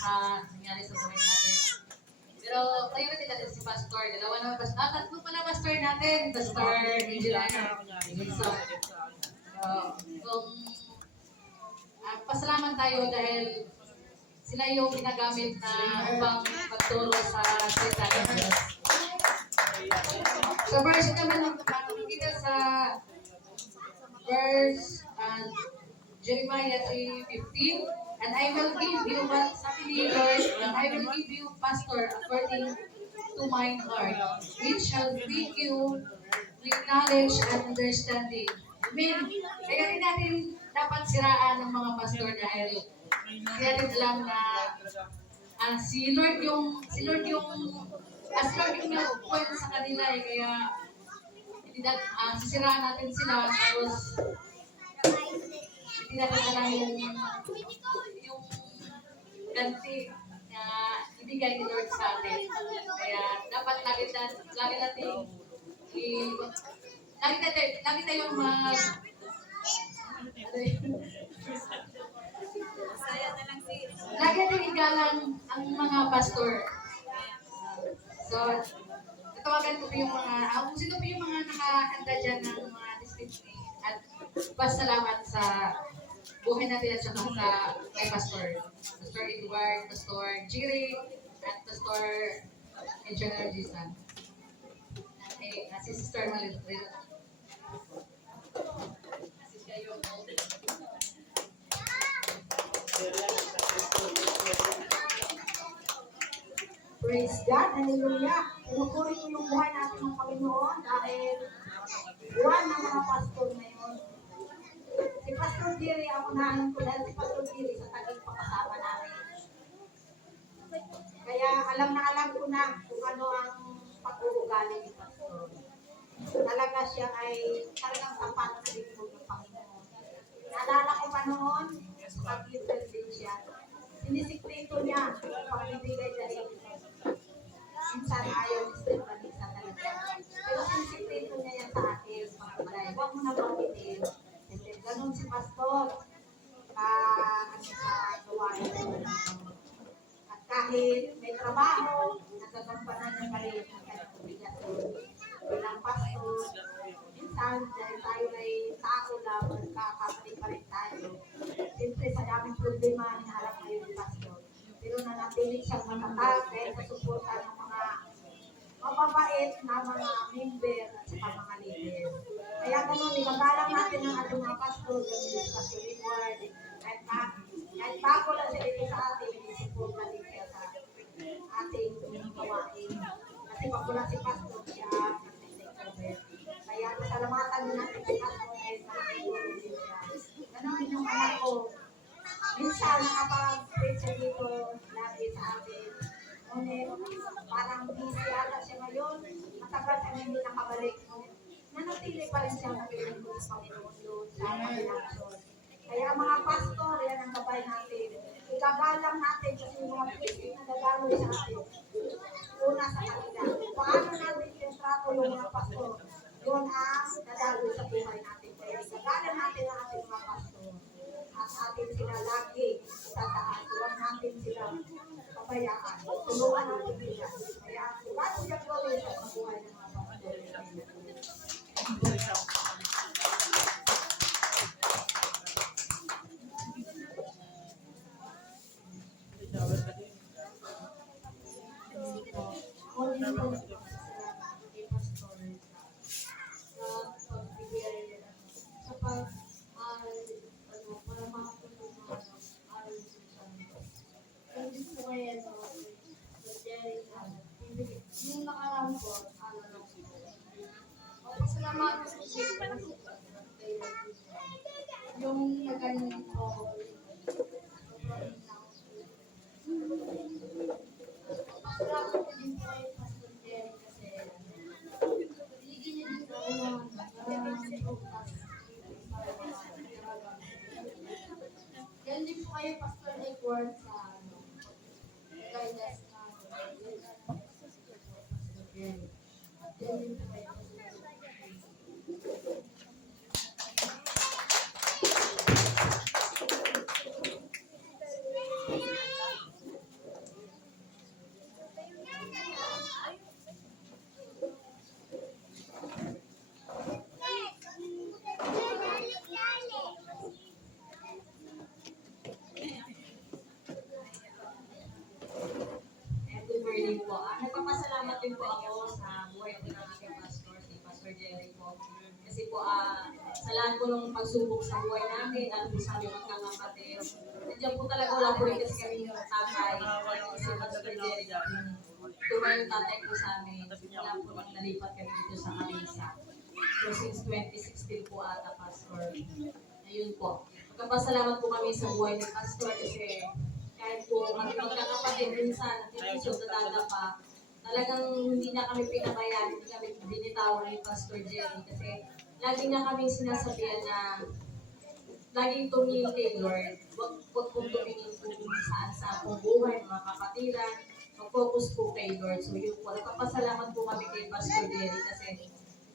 nangyari sa buhay natin. Pero priority natin si Pastor. Dalawa naman Pastor. Tatlo pala Pastor natin. Pastor Angela. Kung pasalamat tayo dahil sila yung ginagamit na upang magturo sa salita ng Diyos. Sa verse naman, makikita sa verse Jeremiah 3:15, and I will give you, sabi ni Lord, and I will give you pastor according to mine heart, which shall feed you with knowledge and understanding. Amen. Kaya rin natin dapat siraan ng mga pastor dahil kaya din alam na si Lord yung nagpuwento sa kanila kaya sisiraan natin sila tapos hindi natin alam yung ganti na ibigay ni Lord sa atin. Kaya dapat lagi tayong lagi natin igalang ang mga pastor. So, tatawagan ko po yung mga, kung sino po yung mga nakakanta dyan ng mga district at pasalamat sa buhay natin at saka sa kay Pastor. Pastor Edward, Pastor Jiri, at Pastor Engineer Jisan. Si Sister Malit. Praise God, hallelujah. Pinupuri ko yung buhay natin ng Panginoon dahil buwan ng mga pastor ngayon. Si Pastor Jerry, ako nahin ko dahil si Pastor Jerry sa taging pakasama namin. Kaya alam ko na kung ano ang pag-uugali ni Pastor. Talaga siya ay talagang tapat sa lingkod ng Panginoon. Naalala ko pa noon, pag-ibig din siya. Sinisikreto niya pagbibigay dahil minsan ayaw ni Stephanie sa talaga. Pero sinisikreto niya yan sa akin. Huwag mo na banggitin. Ganun si Pastor. Sa gawain. At kahit may trabaho, nagagampanan niya pa rin ang kanyang obligasyon. Bilang Pastor, minsan dahil tayo ay tao lang, magkakamali pa rin tayo. Siyempre sa daming problema hinaharap ngayon ni Pastor. Pero nanatiling siyang matatag dahil sa suporta ng mga mababait na mga member at saka mga leader. Kaya ganun, ibagalang natin ang ating mga pastor, ganun yung Pastor Edward, kahit bago lang siya dito sa ating, inisipurta din siya sa ating gawain. Kasi pag wala si Pastor, siya nag-take. Kaya pasalamatan din natin si Pastor dahil nakatulong din siya. Ganun yung anak ko. Minsan nakapag-preach siya dito lagi sa atin. Ngunit parang busy ata siya ngayon. Matagal siya hindi nakabalik. Nanatili pa rin siya naglilingkod sa Panginoon doon sa Panginoon. Kaya mga pastor, yan ang gabay natin. Igagalang natin kasi mga Christian na nagagaloy sa atin. Una sa kanila. Paano natin yung trato yung mga pastor? Yun ang nadaloy sa buhay natin. Kaya igagalang natin ang ating mga pastor. At atin sila lagi tataas. Huwag natin sila pabayaan. Tulungan natin sila. Kaya paano siya gawin sa buhay ng mga pastor? Yung nakaraan po, salamat yung nagaling po. Salamat po din po yung Pastor Jerry kasi binigyan niya din po ng bukas. Yan din po kayo Pastor Edward sa guidance na yan din po kayo. po. Nagpapasalamat din po ako sa buhay po ng aking pastor, si Pastor Jerry po. Kasi po, sa lahat po ng pagsubok sa buhay namin, lalo po sa aming magkakapatid, nandiyan po talaga wala po rin kasi kami yung tatay, si Pastor Jerry. Tuwa yung tatay po sa amin, wala po nang nalipat kami dito sa Kalisa. So since 2016 po ata, Pastor. Ayun po. Magpapasalamat po kami sa buhay ni Pastor kasi kahit po kami magkakapatid minsan, natisod na dadapa, talagang hindi na kami pinabayaan, hindi kami binitawan ni Pastor Jerry kasi lagi na kami sinasabihan na laging tumingin kay Lord, wag pong tumingin kung saan sa akong buhay, mga kapatiran, mag-focus po kay Lord. So yun po, nagpapasalamat po kami kay Pastor Jerry kasi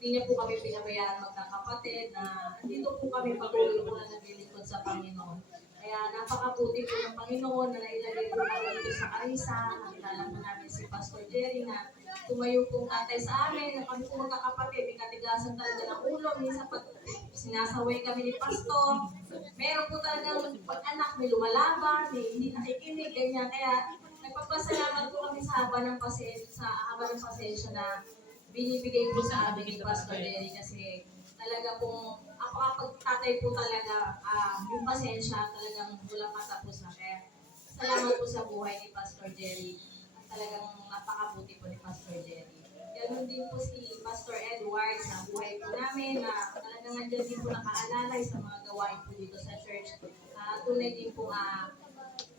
hindi niya po kami pinabayaan magkakapatid na dito po kami patuloy po na naglilingkod sa Panginoon. Kaya napakabuti po ng Panginoon na nailagay po kami dito sa Kalisa. Nakilala po namin si Pastor Jerry na tumayo pong tatay sa amin, na kami po magkakapatid, may katigasan talaga ng ulo. Minsan pag sinasaway kami ni Pastor, meron po talagang pag-anak, may lumalaban, may hindi nakikinig, ganyan. Kaya nagpapasalamat po kami sa haba ng pasensya na binibigay po sa amin ni Pastor Jerry kasi talaga pong ako kapag tatay po talaga yung pasensya talagang walang matapos na. Kaya salamat po sa buhay ni Pastor Jerry at talagang napakabuti po ni Pastor Jerry. Ganon din po si Pastor Edward sa buhay po namin na talagang nandiyan din po nakaalalay sa mga gawain po dito sa church. Tunay din po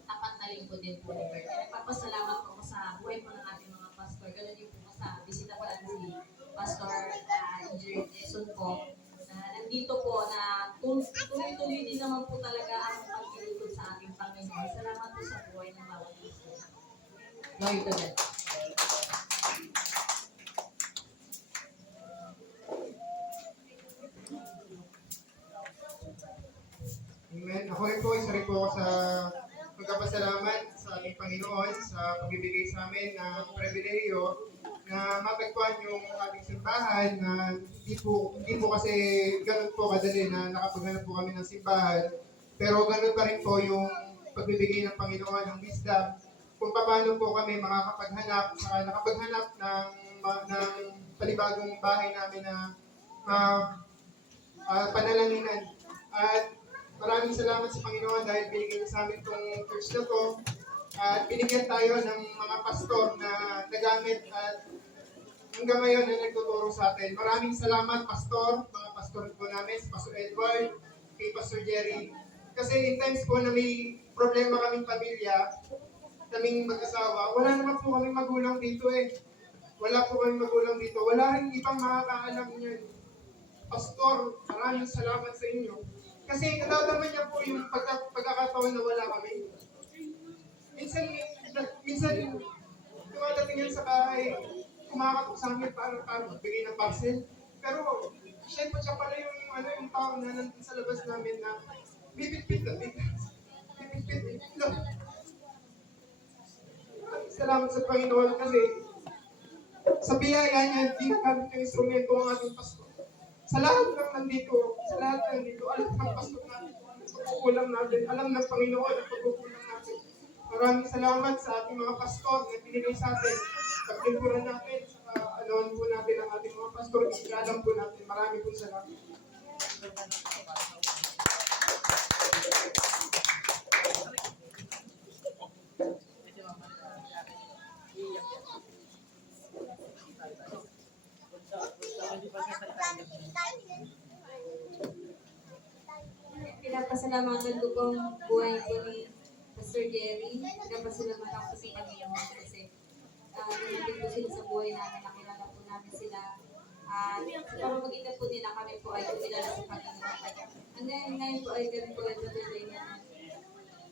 tapat na lingkod din po ni Lord. Kaya nagpapasalamat po ako sa buhay po ng ating mga pastor. Ganon din po sa bisita po natin si Pastor Engineer Jason po. Nandito po na tuloy-tuloy din naman po talaga ang paglilingkod sa ating Panginoon. Salamat po sa buhay ng bawat isa. Glory to God. Amen. Ako rin po, isa rin po ako sa magpapasalamat sa ating Panginoon sa pagbibigay sa amin ng pribileyo na matagpuan yung ating simbahan na hindi po kasi ganun po kadali na nakapaghanap po kami ng simbahan. Pero ganun pa rin po yung pagbibigay ng Panginoon ng wisdom kung paano po kami makakapaghanap, nakapaghanap ng panibagong bahay namin na panalangin. At maraming salamat sa Panginoon dahil binigyan niya sa amin itong church na to. At binigyan tayo ng mga pastor na nagamit at hanggang ngayon na nagtuturo sa atin. Maraming salamat, pastor, mga pastor po namin, si Pastor Edward, kay Pastor Jerry. Kasi in times po na may problema kaming pamilya, kaming mag-asawa, wala naman po kaming magulang dito eh. Wala po kaming magulang dito. Wala rin ibang makakaalam niyan. Pastor, maraming salamat sa inyo. Kasi nadadama niya po yung pagkakataon na wala kami. Minsan dumadating yan sa bahay, kumakatok sa amin para magbigay ng parcel. Pero, siya pala yung tao na nandun sa labas namin na bibit-bit na bigas. Bibit-bit lang. Salamat sa Panginoon kasi sa biyaya niya, hindi nagamit ng instrumento ang ating pastor. Sa lahat ng nandito, alam ng pastor natin kung ano pagkukulang natin, alam ng Panginoon ang pagkukulang natin. Maraming salamat sa ating mga pastor na binigay sa atin. Paglimpuran natin, anoan po natin ang ating mga pastor, isigalang po natin. Maraming po salamat. Pinapasalamatan ko pong buhay ko ni Pastor Jerry. Pinapasalamatan ako sa Panginoon kasi dumating po sila sa buhay namin, nakilala po namin sila. At sa pamamagitan po nila kami po ay kumilala sa Panginoon. Ngayon po ay kami po ay tuloy na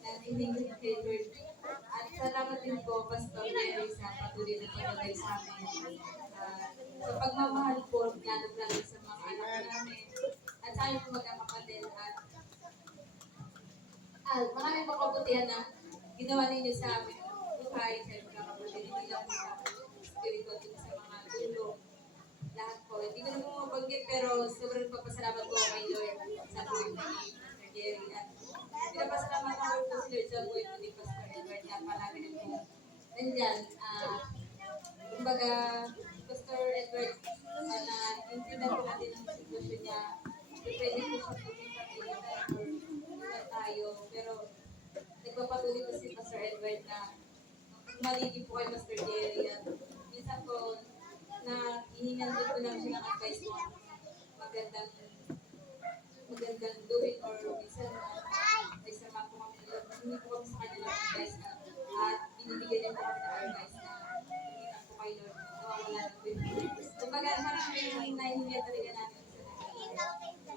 naniningin kay Lord. At salamat din po, Pastor Jerry, sa patuloy na pagbabay sa amin. Sa pagmamahal po, lalo sa mga anak namin. At sa amin po magkakapatid. At maraming makabutihan na ginawa ninyo sa amin buhay sa magkakapatid. Hindi lang po sa spiritual, din sa mga tulong. Lahat po. Hindi ko na po mabanggit pero sobrang papasalamat po kay Lord sa buhay ni Pastor Jerry. At pinapasalamat ako po si Lord sa buhay ni Pastor Edward na palagi rin po nandyan Kumbaga, Pastor Edward, na intindihan po natin ang sitwasyon niya. Pwede po siya tumipat ilan tayo. Pero nagpapatuloy po si Pastor Edward na maligid po kay Pastor Jerry. At minsan po, na hihingan din po namin siya ng advice mo magandang gawin or minsan may sama po kami hindi po kami sa kanila ng advice na at binibigyan niya po kami ng advice na hindi na po kay Lord nawawala ng buhay. Kumbaga maraming nahihinga talaga namin sa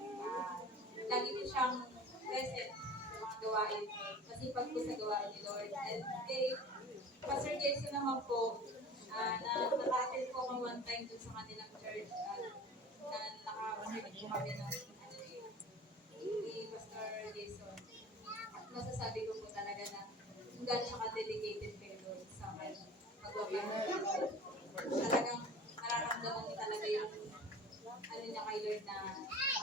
lagi po siyang present sa mga gawain masipag po sa gawain ni Lord. And kay Pastor Jason naman po nakaka-attend po ako one time dun sa kanilang church at na nakakarinig po kami ng ni Pastor Jason. At masasabi ko po talaga na kung gano'n siya ka-dedicated kay Lord sa pag-wapang talagang nararamdaman niya talaga yung ano niya kay Lord na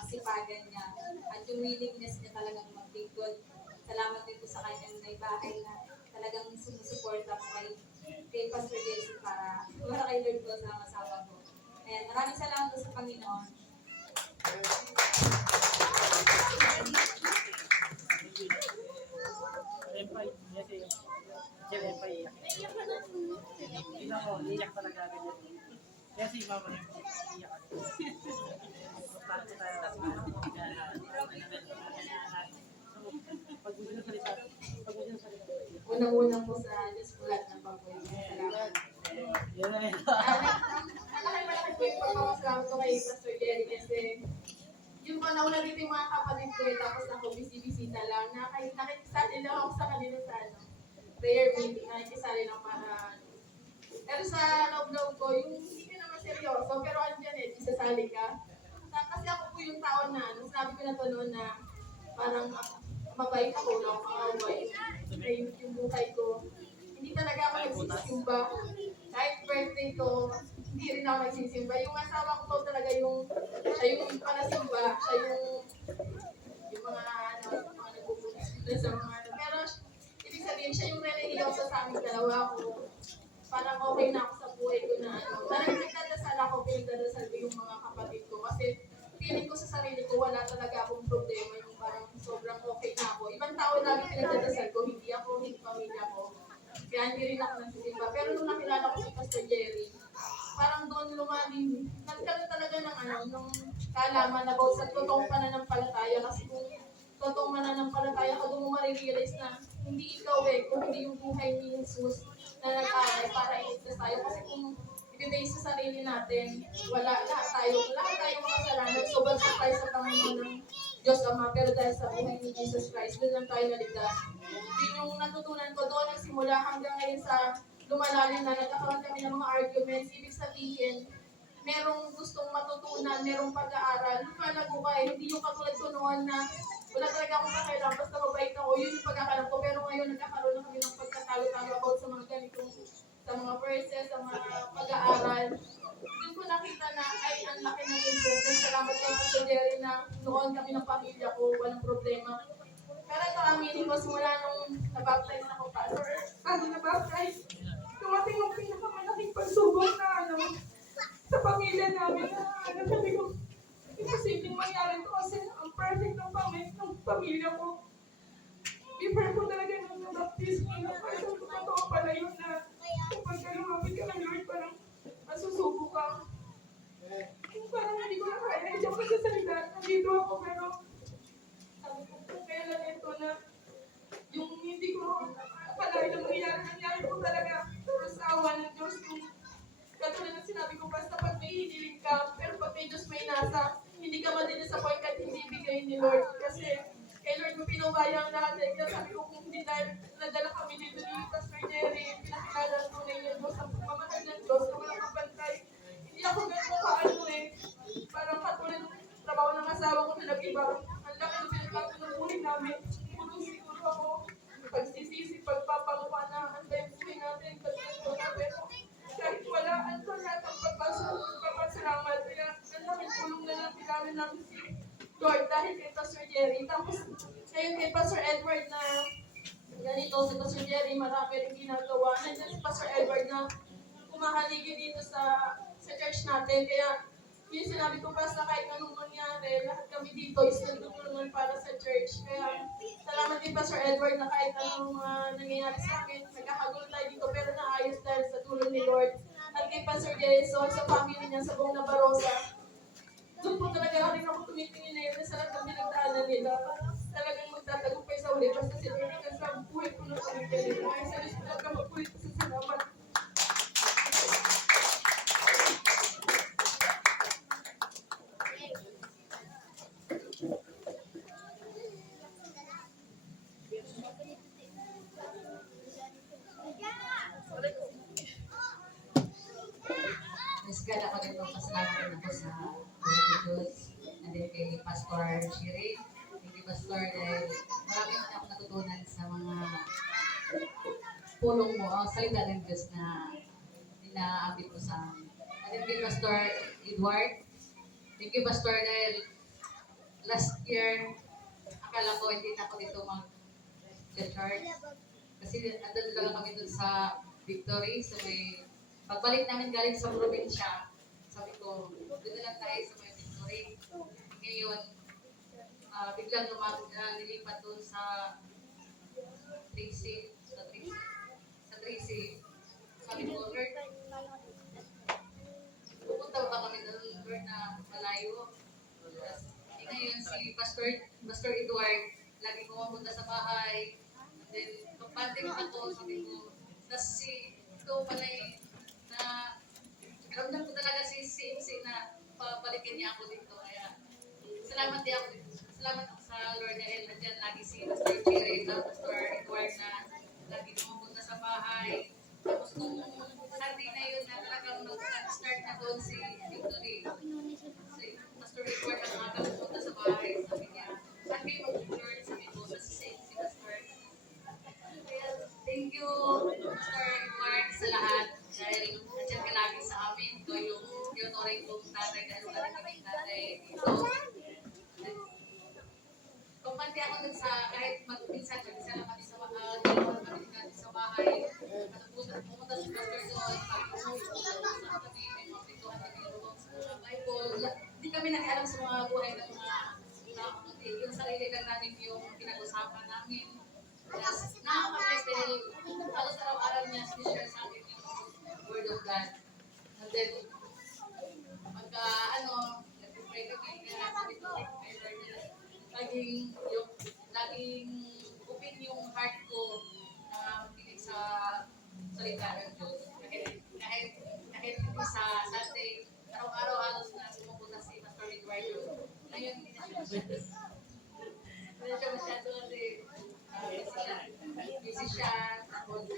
kasipagan niya at yung willingness niya talagang mag-bigod. Salamat din po sa kanyang naibahay na talagang sumusuporta po kay Pastor Jason para kay Lord po sa kasama ko. Ayan, maraming salamat po sa Panginoon. Empay, empay. Tingnan mo, iyak talaga ganyan. Kaya si mama yung iyak. Parang tayo. Pag gusto ng salita. Unang-unang po sa Diyos po lahat ng pagpulit. Salamat. Malaki po yung pagpapasalamat ko kay Pastor Jerry kasi yung panauna dito yung mga kapatid ko tapos ako bisibisita lang na kahit nakikisali lang ako sa kanila sa prayer meeting, nakikisali lang para pero sa loob-loob ko, yung hindi ka naman seryoso pero andyan isasali ka. Kasi ako po yung tao na sabi ko na to noon na parang mabait ako lang, makaway. Yung buhay ko, hindi talaga ako nagsisimba. Kahit birthday ko, hindi rin ako nagsisimba. Yung asawa ko po talaga siya yung panasimba, siya yung mga nagpupunta sa mga pero ibig sabihin, siya yung nanahilaw sa aming dalawa ko. Parang okay na ako sa buhay ko na talagang nagdadasal ako, pinagdadasal ko yung mga kapatid ko. Kasi feeling ko sa sarili ko, wala talaga akong problema yung parang sobrang okay na ako. Ibang tao lagi pinagdadasal ko, hindi ako, hindi pamilya ko. Kaya hindi rin ako nagsisimba. Pero nung nakilala ko si Pastor Jerry, parang doon lumalim. Nagkaroon talaga ng kaalaman about sa totoong pananampalataya. Kasi kung totoong mananampalataya ka, doon mo marirealize na hindi ikaw kung hindi yung buhay ni Jesus na nag-aray para i-itas tayo. Kasi kung ibibase sa sarili natin, lahat tayo makasalanan. So, bagsak tayo sa Panginoon ng Diyos Ama, pero dahil sa buhay ni Jesus Christ, doon lang tayo naligtas. Yun yung natutunan ko doon nagsimula hanggang ngayon sa lumalalim na nagkakaroon kami ng mga arguments. Ibig sabihin, merong gustong matutunan, merong pag-aaral. Lumalago ka hindi yung katulad ko noon na wala talaga akong kakailangan, basta mabait ako. Yun yung pagkakalam ko. Pero ngayon, nagkakaroon na kami ng pagkatalo-talo about sa mga ganitong, sa mga verses, sa mga pag-aaral. Doon ko nakita na, ay, ang laki ng improvement. Salamat kay Pastor Jerry na noon kami ng pamilya ko, walang problema. Pero ito, aminin ko, simula nung nabaptize ako, Pastor, bago nabaptize, dumating yung pinakamalaking pagsubok na, sa pamilya namin na, sabi ko, imposibleng mangyari ito kasi ang perfect ng pamilya ko. Before ko talaga nung nabaptize ko na parang totoo pala yun na kapag lumapit ka ng Lord, parang masusubo ka. Parang hindi ko na kaya, hindi ako magsasalita. Nandito ako pero sabi ko kung kailan ito na yung hindi ko akalain na nangyari po talaga. Pero sa awa ng Diyos, yung katulad ng sinabi ko, basta pag may hiniling ka, pero pag may Diyos may nasa, hindi ka ma-disappoint kahit hindi bigay ni Lord. Kasi kay Lord mo pinubaya ang lahat. Kaya sabi ko kung hindi dahil nadala kami dito ni Pastor Jerry, pinakilala ang tunay ng Diyos, ang pagmamahal ng Diyos na walang kapantay. Hindi ako ganito kaano parang katulad ng trabaho ng asawa ko na nag-iba. Ang laki ng pinagbago ng buhay namin. Siguro ako, pagsisisi, pagpapamukha na ang tayo buhay natin, pagkakito na, pero kahit wala, ang lahat ng pagpapasalamat. Kaya ang laking tulong na lang pinamit namin si Lord dahil kay Pastor Jerry. Tapos ngayon kay Pastor Edward na ganito, si Pastor Jerry marami rin ginagawa. Nandiyan si Pastor Edward na kumahaligi dito sa church natin. Kaya yung sinabi ko pa sa kahit anong mangyari, lahat kami dito is nagtutulungan para sa church. Kaya salamat din Pastor Edward na kahit anong nangyayari sa amin, nagkakagulo tayo dito pero naayos dahil sa tulong ni Lord. At kay Pastor Jason, sa family niya sa buong Nabarosa, doon po talaga rin ako tumitingin na yun sa lahat ng pinagdaanan nila. Talagang magtatagumpay sa uli. Basta si Lord ka sa buhay ko na pamilya nila. Kaya sa Diyos talaga magpulit sa salamat. Mas gala ko din pasalamat ako sa Lord Diyos and then kay Pastor Shiri. Thank you, Pastor, dahil marami na ako natutunan sa mga pulong mo, salita ng Diyos na inaabit mo sa amin. And then kay Pastor Edward. Thank you, Pastor, dahil last year, akala ko hindi na ako dito mag-church. Kasi andun lang kami dun sa Victory, so may pagbalik namin galing sa probinsya, sabi ko, doon na lang tayo sa may Victory. Ngayon, biglang nilipat doon sa Tracy. Sabi ko, Lord, pupunta ba kami doon, Lord, na malayo? Ngayon, si Pastor Edward, lagi ko mapunta sa bahay. And then, pagpanding ako, sabi ko, tas si ito pala na ramdam ko talaga si CMC na pabalikin niya ako dito. Kaya salamat ako sa Lord dahil nandiyan lagi si Pastor Jerry at Pastor Edward na lagi pumunta sa bahay. Tapos kung Sunday na yun na talagang mag-start na doon si Victory. Si Pastor Edward ang mga pumunta sa bahay. Sabi niya, saan kayo mag-Lord? Sabi ko, sa CMC Pastor. Kaya thank you Pastor Edward sa lahat. Dahil nandiyan ka lagi sa amin. Ito yung tinuturing kong tatay dahil wala kaming tatay dito. Kumpante ako dun sa kahit magpinsan, mag-isa lang kami sa bahay. Pumunta si Pastor doon. Pumunta kami, may mga pituhan kami doon sa mga Bible. Hindi kami nakialam sa mga buhay ng mga yung sarili lang namin yung pinag-usapan namin. Nakaka-bless dahil halos araw-araw niya sinishare sa akin yung Word of God. And then, pagka nag-pray kami, kaya sabi ko, kay Lord, laging open yung heart ko na makinig sa salita ng Diyos. Kahit hindi sa Sunday, araw-araw halos na pumupunta si Pastor Eduardo. Ngayon, hindi na siya masyado kasi busy siya. Tapos,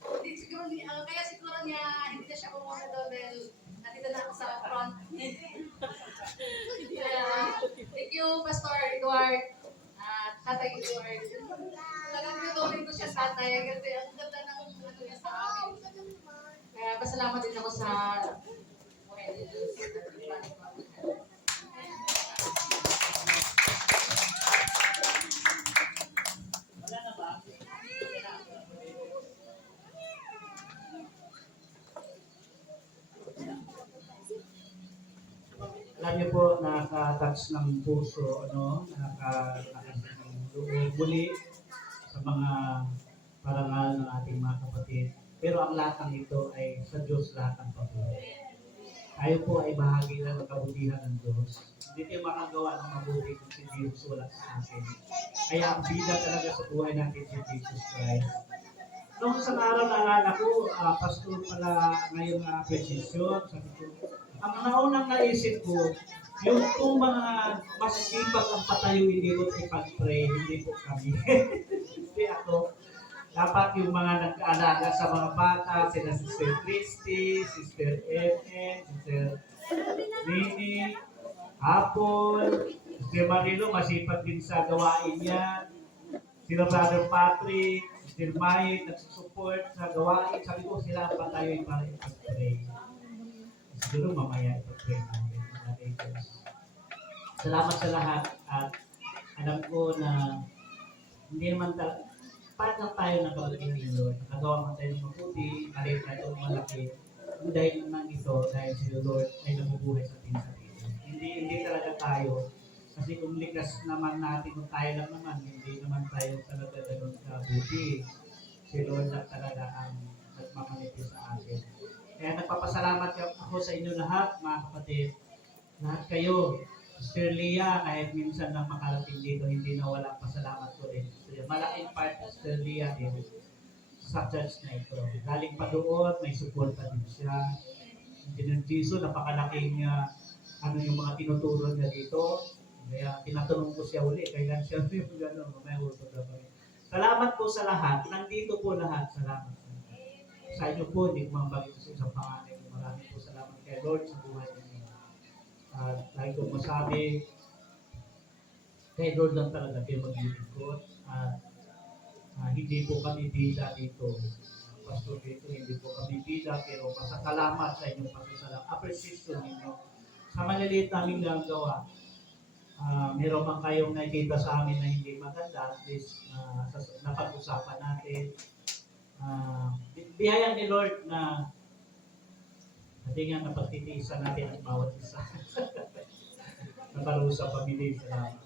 kaya siguro niya hindi na siya pumunta doon dahil nandito na ako sa front. Thank you, Pastor Edward. Tatay Edward. Talagang tinuturing ko siya tatay kasi ang ganda ng niya sa amin. Kaya pasalamat din ako sa buhay ni Diyos. Alam niyo po, nakaka-touch ng puso, nakaka-touch ng loob muli sa mga parangal ng ating mga kapatid. Pero ang lahat ng ito ay sa Diyos lahat ng papuri. Tayo po ay bahagi lang ng kabutihan ng Diyos. Hindi tayo makagawa ng mabuti kung si Jesus wala sa atin. Kaya ang bida talaga sa buhay natin si Jesus Christ. Noong isang araw naalala ko, pastor pala ngayong precision, sabi ko, ang naunang naisip ko, yung kung mga masisipag ang patayuin dito ipag-pray, hindi po kami. Hindi ako. Dapat yung mga nag-aalaga sa mga bata, sila Sister Christy, Sister Ellen, Sister Nini, Apple, Sister Marilo, masipag din sa gawain niya. Sila Brother Patrick, Sister Mike, nagsusupport sa gawain. Sabi ko sila ang patayuin para ipag-pray. Siguro mamaya ipag-pray namin. Salamat sa lahat at alam ko na hindi naman part lang tayo ng kabutihan ni Lord. Nakagawa man tayo ng mabuti, maliit na ito, malaki. Ang dahil naman ito, dahil si Lord ay nabubuhay sa ating sarili. Hindi talaga tayo. Kasi kung likas naman natin, kung tayo lang naman, hindi naman tayo talaga ganun kabuti. Si Lord lang talaga ang nagmamaniti sa atin. Kaya nagpapasalamat ako sa inyo lahat, mga kapatid. Lahat kayo. Sister Leah, kahit minsan lang makarating dito, hindi na walang pasalamat ko rin. Malaking part of Sister Leah din sa church na ito. Galing pa doon, may support pa din siya. Engineer Jiso, napakalaking yung mga tinuturo niya dito. Kaya tinatanong ko siya uli, kailan siya yung gano'n, may utod na kami. Salamat po sa lahat. Nandito po lahat. Salamat sa lahat. Sa inyo po, hindi ko mabagay sa isang pangalan. Maraming po salamat kay Lord sa buhay ninyo. At lagi kong masabi, kay Lord lang talaga kayo maglilingkod. At hindi po kami bida dito. Pastor dito, hindi po kami bida, pero pasasalamat sa inyong pasasalamat. Appreciation ninyo sa maliliit naming gagawa. Meron man kayong nakikita sa amin na hindi maganda, at least napag-usapan natin. Biyaya ni Lord na hindi nga napagtitiisan natin ang bawat isa. Naparusa pamilya, salamat.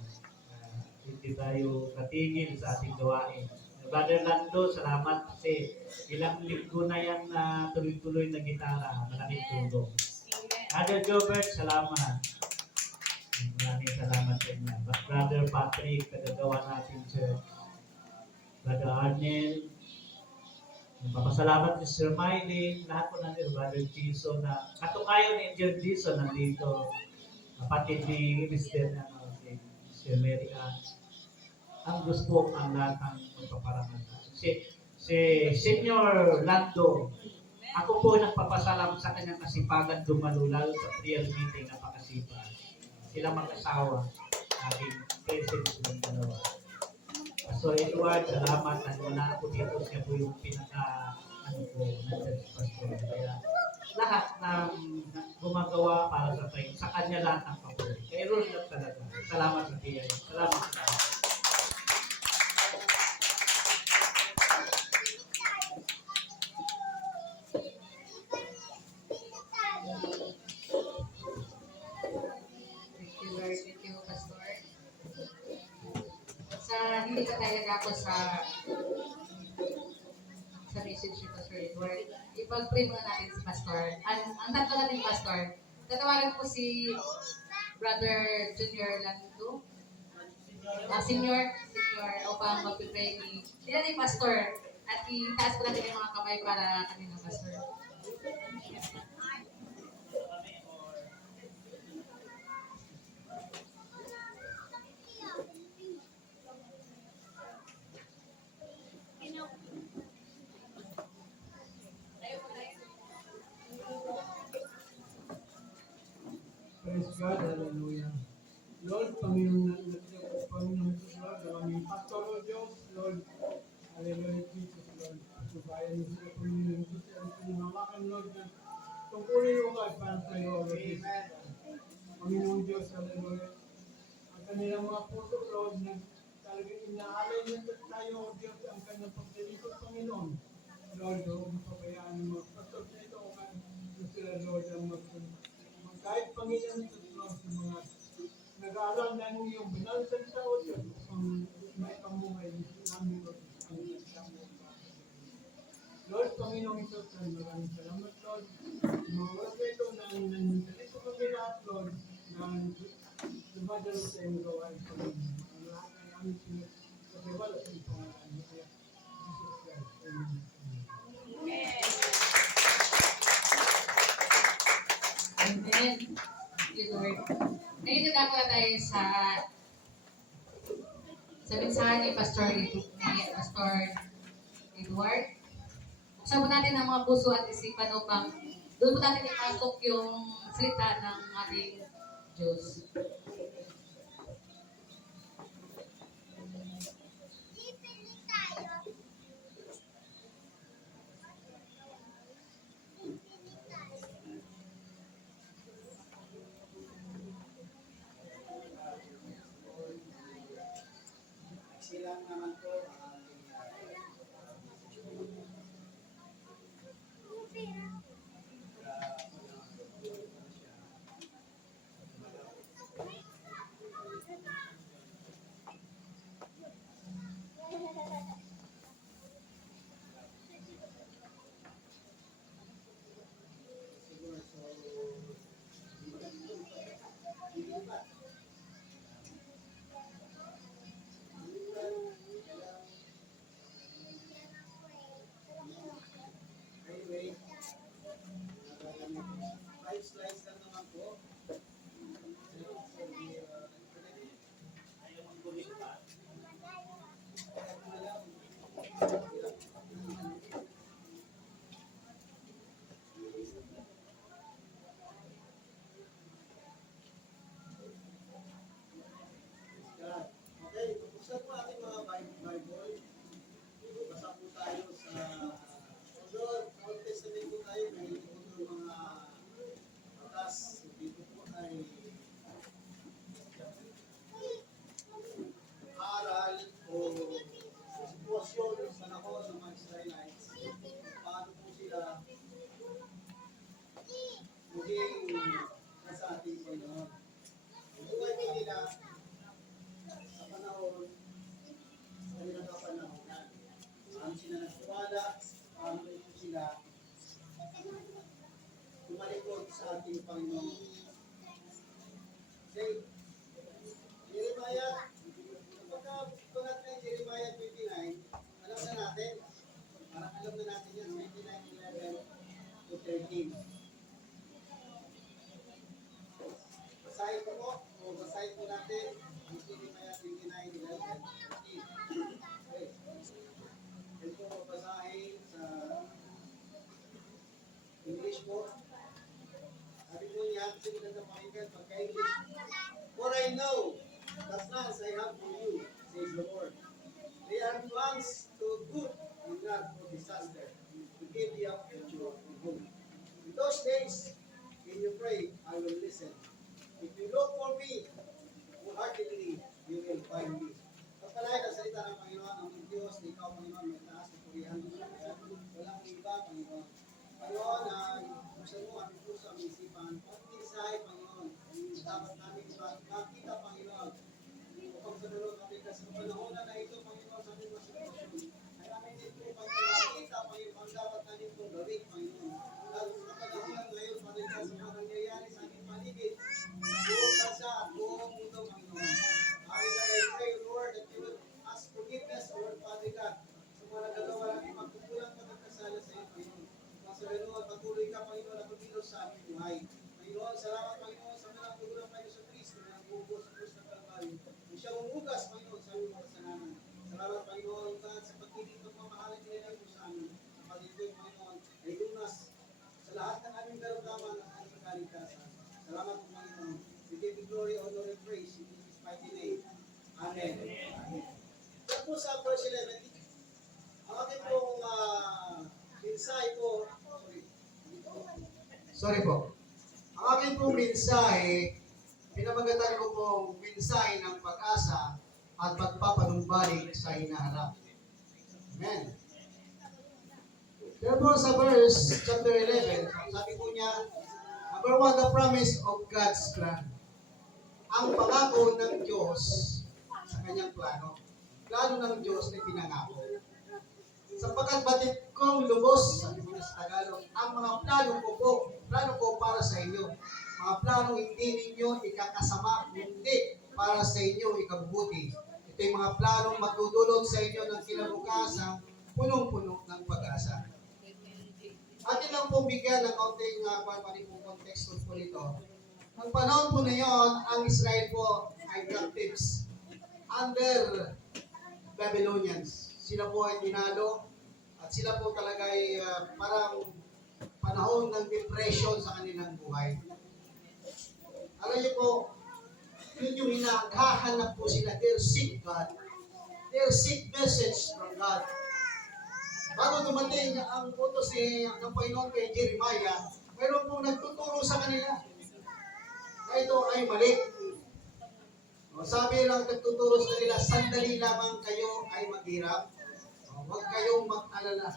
Hindi tayo natigil sa ating gawain. Brother Lando, salamat kasi ilang linggo na yan na tuloy-tuloy na gitara. Malaking tulong. Brother Gilbert, salamat. Maraming salamat sa inyo. Brother Patrick, kagagawa natin church. Brother Arnel, papasalamat ni Sir Miley, lahat po natin, Brother Jason, na katukayo ni Angel Jason nandito, kapatid ni Mr. Mr. Mary Ann. Ang gusto po ang lahat ng magpaparangal. Si Senior Lando, ako po nagpapasalam sa kanyang kasipagan dumalo, lalo sa prayer meeting, napakasipag. Sila mag-asawa, aking present silang dalawa. So Edward, salamat. Wala ako dito. Siya po yung na-church pastor. Kaya lahat ng gumagawa para sa tayo, sa kanya lahat ang papuri. Kaya Ron lang talaga. Salamat sa tiyan. Salamat sa tiyan. Thank you, Lord. Thank you, Pastor. Hindi ka talaga ako sa message ni Pastor Edward. Ipag-pray muna natin si Pastor. Ang tatlo natin, Pastor. Tatawagan ko si Brother Junior Lando. Senior, upang mag-pray ni Pastor. At itaas ko natin yung mga kamay para kanina, Pastor. Praise God, hallelujah. Lord, Panginoon Jesus, Lord, aming Pastor o Diyos, Lord, hallelujah, Jesus, Lord, subayan niyo sila, Panginoon Jesus, ang pinamakan, Lord, na tungkulin mo ka para sa iyo, Lord, Jesus. Panginoon Diyos, hallelujah. Ang kanilang mga puso, Lord, na talagang inaalay niyo tayo, O Diyos, ang kanyang pagdalikod, Panginoon. Lord, huwag pabayaan ng mga pastor na ito, kung sila, Lord, ang kahit Panginoon sa Lord, sa mga nag-aaral ng iyong banal salita o Diyos, ang may kamuhay namin, Lord, ang isang Lord, Panginoon Isos, maraming salamat, Lord. Mga oras na ito na nandito kami lahat, Lord, na lumadalo sa iyong gawain, Panginoon. Ang lahat ay aming sinasabala sa iyong pangalan. Jesus Christ. Amen. Amen. Thank you, Lord. Ngayon nagdako na tayo sa mensahe ni Pastor Edward. Buksan po natin ang mga puso at isipan upang doon po natin ipasok yung salita ng ating Diyos. Silang naman po ang ating ating Panginoon. Okay. Jeremiah, kapag natin ng Jeremiah 29, alam na natin, parang alam na natin yan, 29:11 to 13. Basahin ko po, o basahin po natin ang Jeremiah 29:11 to 13. Okay. Ito po basahin sa English po. Sabi po niya, sino na pakinggan pagka-English. For I know the plans I have for you, says the Lord. They are plans to good and not for disaster, to give you a future and hope. In those days, when you pray, I will listen. If you look for me wholeheartedly, you will find me. Pagpalaya ang salita ng Panginoon, ang Diyos, na ikaw, Panginoon, may taas na purihan. Walang iba, Panginoon. Panginoon, buksan mo ang puso, ang isipan. Pag-isahe, Panginoon. Dapat namin makita, Panginoon. Upang sa dalawang kapita sa panahon na ito, Panginoon, sa ating mga sitwasyon. Ay namin dito, Panginoon, makita, Panginoon, ang dapat namin itong gawin, Panginoon. Lalo sa panahon ngayon, Panginoon, sa mga nangyayari sa ating paligid, sa buong bansa at buong mundo, Panginoon. I pray, Lord, that you will ask forgiveness, Lord, Father God, sa mga nagagawa namin magkukulang pagkakasala sa iyo, Panginoon. Sa ganoon, patuloy ka, Panginoon, na pagkilos sa aming buhay. Panginoon, salamat, Panginoon, sa mga tugulang tayo sa Kristo na nagbubuo sa krus ng Kalbaryo. Kung siya umugas, Panginoon, sa aming mga kasalanan. Salamat, Panginoon, God, sa pagkiling pagmamahalan nila po sa amin. Sa pagkiling, Panginoon, ay lunas sa lahat ng aming karamdaman at aming kaligtasan. Salamat, Panginoon. We give you glory, honor, and praise in Jesus' mighty name. Amen. Amen. Yan po sa verse 11. Ang ating pong mensahe po, sorry po. Ang aking pong mensahe, pinamagatan ko pong mensahe ng pag-asa at pagpapanumbalik sa hinaharap. Amen. Therefore sa verse chapter 11, sabi po niya, number 1, the promise of God's plan. Ang pangako ng Diyos sa kanyang plano. Plano ng Diyos na pinangako. Sapagkat batid kong lubos, sabi mo sa Tagalog, ang mga plano ko para sa inyo. Mga plano hindi ninyo ikakasama, hindi para sa inyo ikabubuti. Ito yung mga planong magdudulot sa inyo ng kinabukasan, punong-puno ng pag-asa. Atin lang pong bigyan ng kaunting konteksto po nito. Ang panahon po na yon, ang Israel po ay captives under Babylonians. Sila po ay tinalo at sila po talaga ay parang panahon ng depression sa kanilang buhay. Alam niyo po, yun yung hinahanap po sila, their seek God. Their seek message from God. Bago dumating ang utos ng Panginoon kay Jeremiah, mayroon pong nagtuturo sa kanila na ito ay mali. Sabi lang nagtuturo sa kanila, sandali lamang kayo ay maghirap. Huwag kayong mag-alala.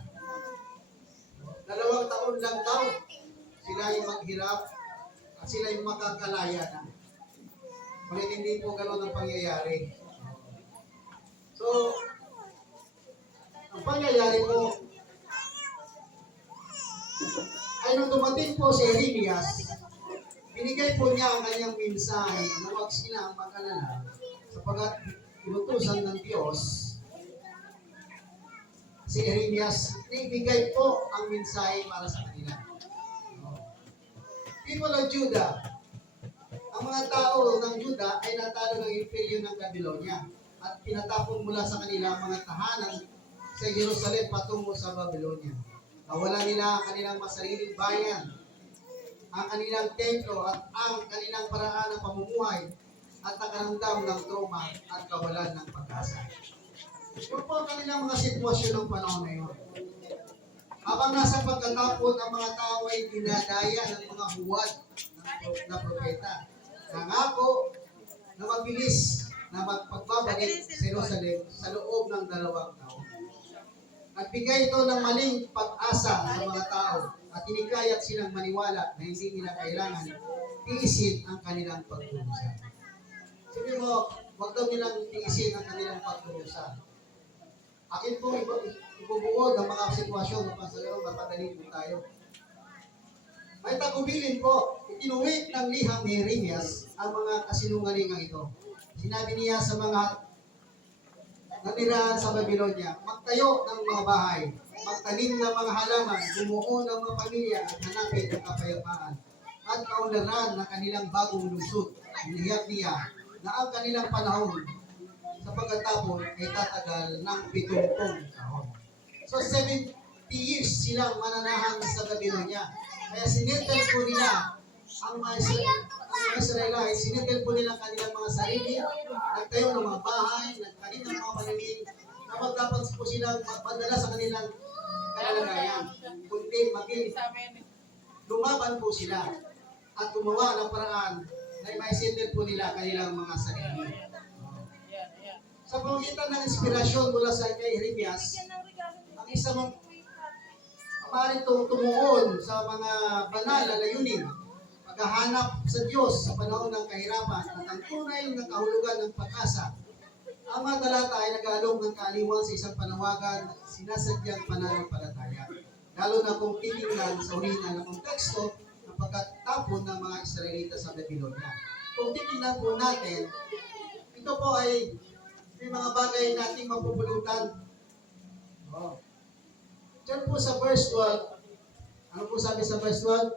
2 taon lang daw sila yung maghirap at sila yung makakalaya na. Ngunit hindi po gano'n ang pangyayari. So, ang pangyayari po ay nung dumating po si Jeremias, binigay po niya ang kanyang mensahe na huwag sila mag-alala sapagat inutusan ng Diyos si Jeremias, ibigay po ang mensahe para sa kanila. People of Judah, ang mga tao ng Judah ay natalo ng imperyo ng Babylonia at pinatapon mula sa kanila ang mga tahanan sa Jerusalem patungo sa Babylonia. Nawala nila ang kanilang masariling bayan, ang kanilang templo at ang kanilang paraan ng pamumuhay at nakaramdam ng trauma at kawalan ng pag-asa. Yun po ang kanilang mga sitwasyon ng panahon na yun. Habang nasa pagkatapon, ang mga tao ay dinadaya ng mga huwad na propeta. Nangako na mabilis na magpagbabalik sa Jerusalem sa loob ng 2 taon. Nagbigay ito ng maling pag-asa sa mga tao at hinikayat silang maniwala na hindi nila kailangan tiisin ang kanilang pagdurusa. Sabi mo, huwag daw nilang tiisin ang kanilang pagdurusa. Akin po ibubuod ng mga sitwasyon upang sa ganoon mapadali po tayo. ay tagubilin po, itinuwid ng liham ni Jeremias ang mga kasinungalingang ito. Sinabi niya sa mga natirahan sa Babylonia, magtayo ng mga bahay, magtanim ng mga halaman, bumuo ng mga pamilya at hanapin ang kapayapaan at kaunlaran ng kanilang bagong lungsod. Inihiyag niya na ang kanilang panahon sa pagkatapon ay tatagal ng 70 taon. So 70 years silang mananahan sa Babylonia. Kaya sinettle po nila ang mga Israelites, sinettle po nila kanilang mga sarili, nagtayo ng mga bahay, nagtanim ng mga panimin, kapag dapat po silang madala sa kanilang kalalagayan. Kundi maging lumaban po sila at gumawa ng paraan na maisettle po nila kanilang mga sarili. Sa pamagitan ng inspirasyon mula sa kay Jeremias, ang isa mong maaaring tumuon sa mga banal na layunin, paghahanap sa Diyos sa panahon ng kahirapan at ang tunay ng kahulugan ng pag-asa. Ang mga talata ay nag-aalok ng kaaliwan sa isang panawagan at sinasadyang pananampalataya, lalo na kung titingnan sa orihinal na konteksto ng pagkatapon ng mga Israelita sa Babylonia. Kung titingnan po natin, ito po ay may mga bagay nating mapupulutan. Diyan po sa verse 12, ano po sabi sa verse 12?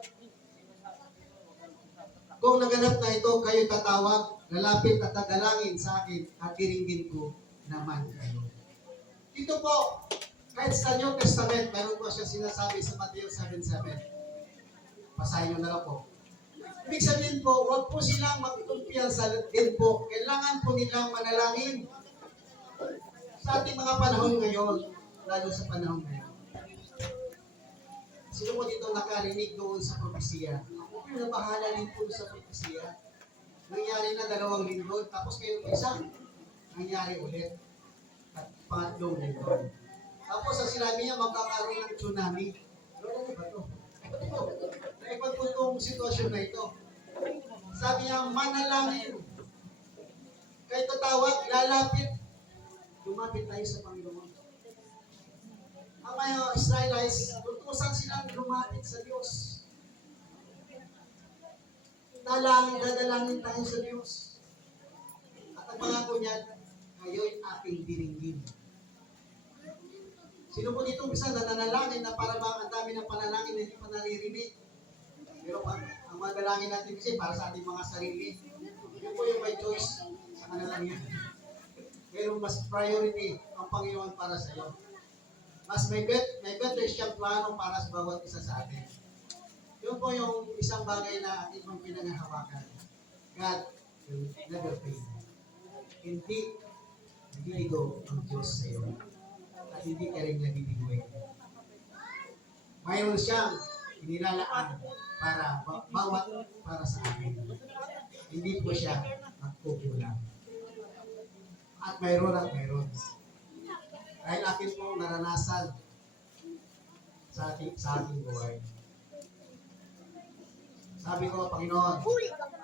Kung naganap na ito, kayo tatawag, lalapit at tagalangin sa akin at diringgin ko naman kayo. Dito po, kahit sa New Testament, meron po siya sinasabi sa Matthew 7:7. Pasahin nyo na lang po. Ibig sabihin po, huwag po silang magkumpiyansa din po. Kailangan po nilang manalangin sa ating mga panahon ngayon, lalo sa panahon ngayon. Sino po dito nakarinig doon sa propesiya? Ako po nabahala din po sa propesiya. Nangyari na 2 linggo, tapos kayo isang nangyari ulit. At pangatlong linggo. Tapos ang sinabi niya, magkakaroon ng tsunami. Lord, ano ba ito? Naipag po itong sitwasyon na ito. Sabi niya, manalangin. Kahit tatawag, lalapit. Lumapit tayo sa Panginoon. Ang mga Israelites, tutusan silang lumapit sa Diyos. Dadalangin tayo sa Diyos. At ang pangako niya, kayo'y ating diringgin. Sino po dito bisa nananalangin na para bang ang dami ng panalangin na hindi pa naririnig? Pero ang mga dalangin natin kasi para sa ating mga sarili. Yun po yung may choice sa kanilang yan. Pero mas priority ang Panginoon para sa iyo. Mas may better siyang plano para sa bawat isa sa atin. Yun po yung isang bagay na ating pang pinanghahawakan. God will never fail. Hindi naliligo ang Diyos sa iyo. At hindi ka rin nabibigay. Mayroon siyang inilalaan para bawat para sa atin. Hindi po siya magkukulang. At mayroon. Dahil akin po naranasan sa ating buhay. Sabi ko, Panginoon,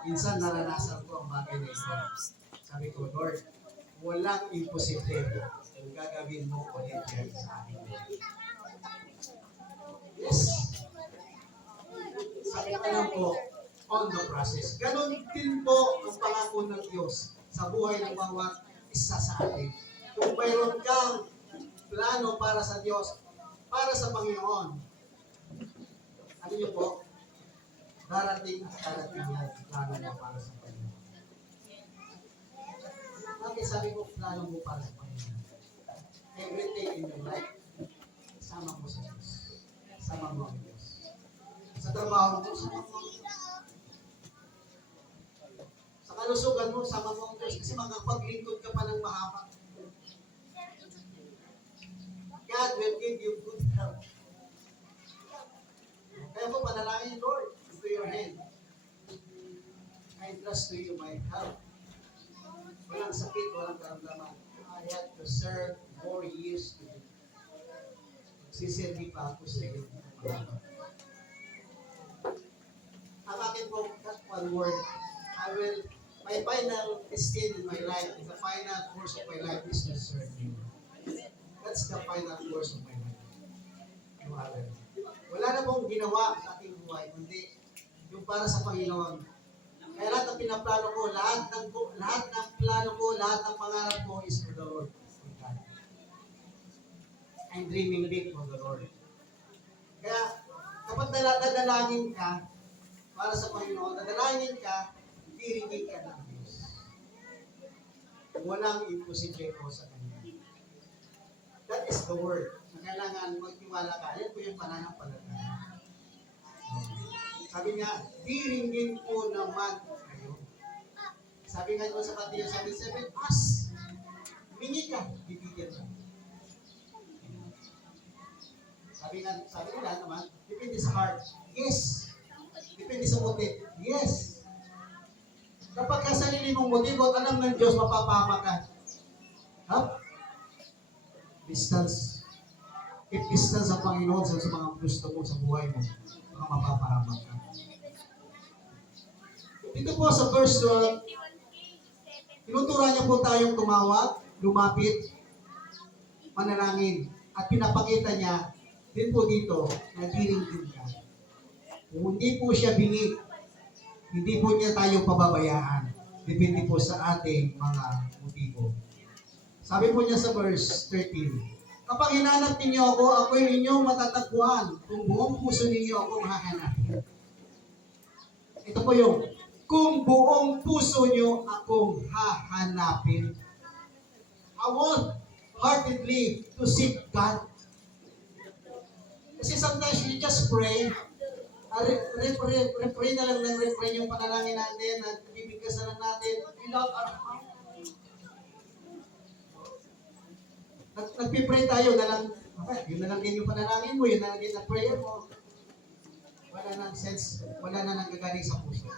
minsan naranasan ko ang bagay na ito. Sabi ko, Lord, walang imposible kung gagawin mo ulit yan sa akin. Yes. Sabi ko lang po, on the process. Ganon din po ang pangako ng Diyos sa buhay ng bawat isa sa atin. Kung mayroon kang plano para sa Diyos, para sa Panginoon, ano niyo po? Darating yan, plano mo para sa Panginoon. Bakit sabi ko, plano mo para sa Panginoon? Everything in your life, sama mo sa Diyos. Sama mo ang Diyos. Sa trabaho mo, sama mo ang Diyos. Sa kalusugan mo, sama mo ang Diyos. Kasi magpaglingkod ka pa ng mahaba. God will give you good health. Kaya po, panalangin, Lord, into your hand. I trust to you my health. Walang sakit, walang karamdaman. I have to serve more years to you. Siservi pa ako sa iyo. Ang akin po, that one word, my final stand in my life, the final course of my life is to serve you. That's the final course of my life. No other. Wala na pong ginawa sa aking buhay, kundi para sa Panginoon. Kaya lahat ng pinaplano ko, lahat ng plano ko, lahat ng pangarap ko is for the Lord. For God. I'm dreaming big for the Lord. Kaya, kapag dadalangin ka para sa Panginoon, dadalangin ka, diringin ka ng Diyos. Walang imposible ko sa Kanya. That is the word. Na kailangan magtiwala ka. Yan po yung pananampalataya. Sabi nga, diringgin ko naman kayo. Sabi nga doon sa Matthew 7:7, ask, mingi ka, bibigyan ka. Sabi nila naman, depende sa heart. Yes. Depende sa motive. Yes. Kapag ka sarili mong motibo at alam ng Diyos, mapapahama ka. Ha? Distance. Keep distance sa Panginoon sa mga gusto mo sa buhay mo. Baka mapapahama ka. Dito po sa verse 12, tinuturan niya po tayong tumawag, lumapit, manalangin. At pinapakita niya din po dito na diringgin ka. Kung hindi po siya bingi, hindi po niya tayo pababayaan. Depende po sa ating mga motibo. Sabi po niya sa verse 13, kapag hinanap ninyo ako, ako'y inyong matatagpuan. Kung buong puso ninyo ako mahahanapin. Ito po yung, kung buong puso nyo akong hahanapin. I want heartedly to seek God. Kasi sometimes you just pray, repray na lang ng repray yung panalangin natin, at bibigkas na lang natin, without our heart. Nagpipray tayo na lang, okay, yun na lang din yung panalangin mo, yun na lang din ang prayer mo. Wala nang sense, wala na nanggagaling sa puso.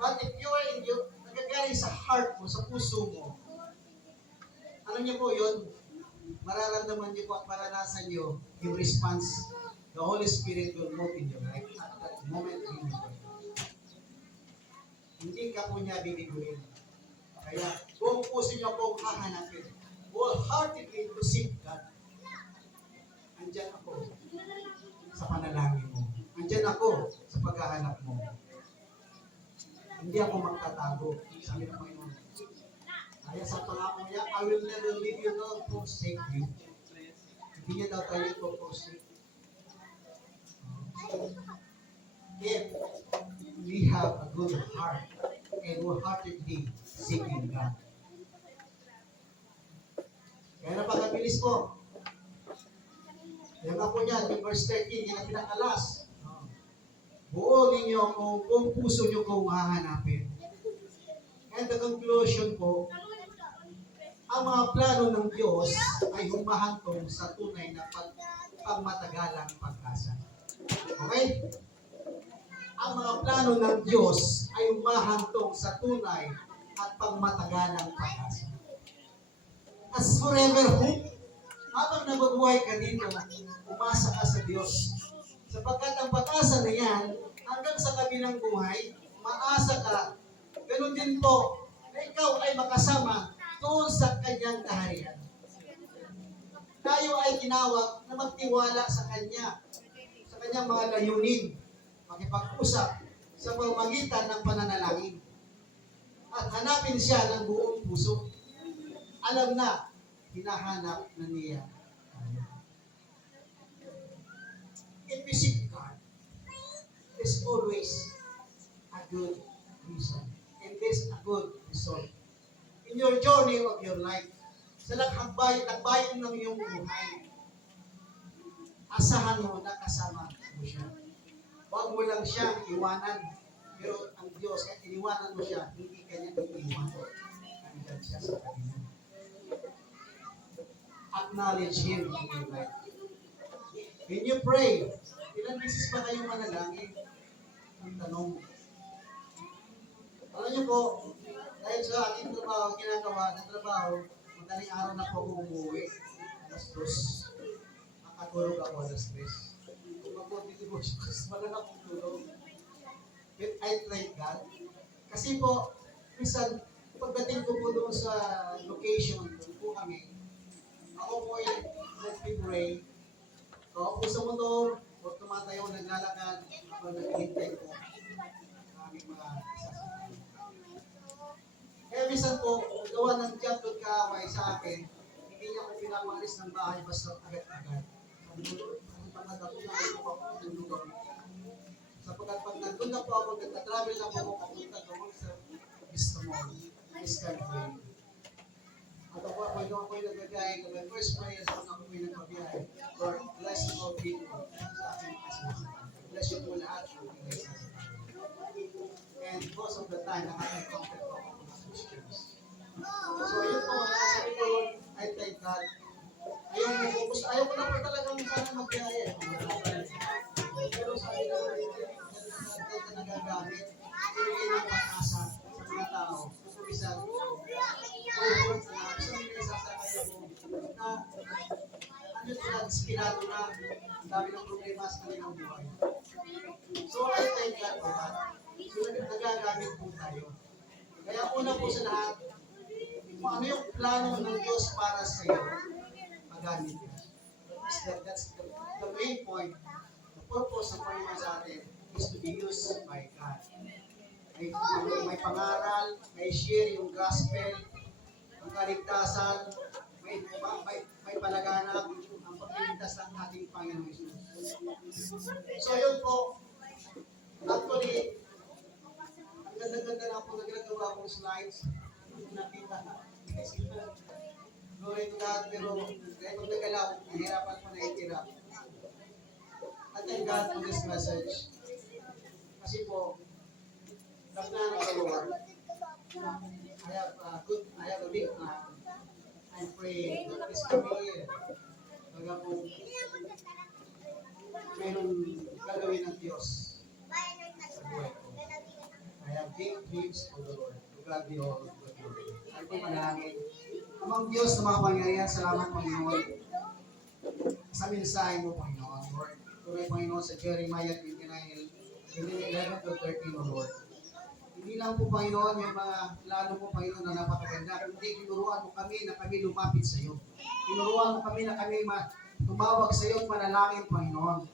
But if you are in you, nanggagaling sa heart mo, sa puso mo, ano niyo po yun? Mararamdaman niyo po at maranasan niyo yung response. The Holy Spirit will move in your life at that moment in your life. Hindi ka po niya bibiguin. Kaya, buong puso niyo po hahanapin. Wholeheartedly to seek God. Andyan ako sa panalangin mo. Andyan ako sa paghahanap mo. Hindi ako magtatago. Sabi ng Panginoon. Kaya sa pangako niya, I will never leave you nor forsake you. Hindi niya daw tayo forsake. If we have a good heart and wholeheartedly seeking God. Kaya napakabilis po. Yan nga po niyan, yung verse 13, yan ang pinakalas. Buo ninyo kung buong puso nyo kung hahanapin. And the conclusion po, ang mga plano ng Diyos ay humahantong sa tunay na pagmatagalang pag-asa. Okay? Ang mga plano ng Diyos ay humahantong sa tunay at pagmatagalang pag-asa. As forever hope, habang nababuhay ka dito, umasa ka sa Diyos. Sapagkat ang pag-asa na yan, hanggang sa kabilang buhay, maasa ka. Ganun din po, na ikaw ay makasama doon sa kanyang kaharian. Tayo ay tinawag na magtiwala sa kanya, sa kanyang mga layunin, makipag-usap sa pamamagitan ng pananalangin. At hanapin siya ng buong puso. Alam na, hinahanap na niya. If you seek God, there's always a good reason. And there's a good result. In your journey of your life, sa nagbayan ng iyong buhay, asahan mo na kasama mo siya. Huwag mo lang siya iwanan. Pero ang Diyos, kahit iniwanan mo siya, hindi kanya iiwan. Nandiyan siya sa kanila. Acknowledge Him in your life. When you pray, ilang beses ba kayong manalangin? Ang tanong. Alam niyo po, dahil sa aking trabaho, ginagawa ng trabaho, madaling araw na po ako umuwi. Alas 2. Nakatulog ako alas 3. Kung mabuti ko siya, wala na akong tulog. But I thank God. Kasi po, minsan, pagdating ko po doon sa location, doon po kami, ako po ay nag-pray. So, ako sa motor, o tumatayo, naglalakad, ako naghihintay ko. aming mga sasakyan. Kaya minsan po, gawa ng Diyan doon kaaway sa akin, hindi niya ko pinamalis ng bahay basta agad-agad. Sabi ko, pagkat ako na ako tulog ako. Sapagkat pag nandun na po ako, nagka-travel na po ako papunta doon sa Vista Mall, Skyway. At ako ako'y nagagayin na my first prayer sa ako'y nagpabiyahe. Lord, bless the Lord people sa aking kasama. Bless you po lahat ng mga sasakyan. And most of the time, nakaka-contact po ako mga Christians. So yun po, sabi ko, I thank God. Ayaw ko na po talagang sana magbiyahe. Pero sabi ko, hindi ka nagagamit. Hindi ng pag-asa sa mga tao. Gusto isa, isang sasakay ako na ano sila, inspirado na ang dami ng problema sa kanilang buhay. So I thank God for that. So nagagamit po tayo. Kaya una po sa lahat, kung ano yung plano ng Diyos para sa iyo, magamit yun. That's the main point. The purpose ng Panginoon sa atin is to be used by God. May pangaral, may share yung gospel, ang kaligtasan, may palaganap, ang pagliligtas ng ating Panginoon Jesus. So yun po, actually, ang ganda-ganda na po nagagawa kong slides. Nakita na. Glory to God, pero kahit pag nagalaw, nahirapan ko na itirap. I thank God for this message. Kasi po, the plan of the Lord, I have a big plan. I'm praying that this coming year, baga po, mayroong gagawin ng Diyos sa buhay ko. I have big dreams for the Lord. To God be all the glory. Ay po manalangin. Amang Diyos na makapangyarihan, salamat Panginoon sa mensahe mo, Panginoon. Lord, tuloy Panginoon sa Jeremiah 29:11 to 13, O Lord. Hindi lang po, Panginoon, may mga lalo po, Panginoon, na napakaganda. Kundi tinuruan mo kami na kami lumapit sa iyo. Tinuruan mo kami na kami tumawag sa iyo at manalangin, Panginoon.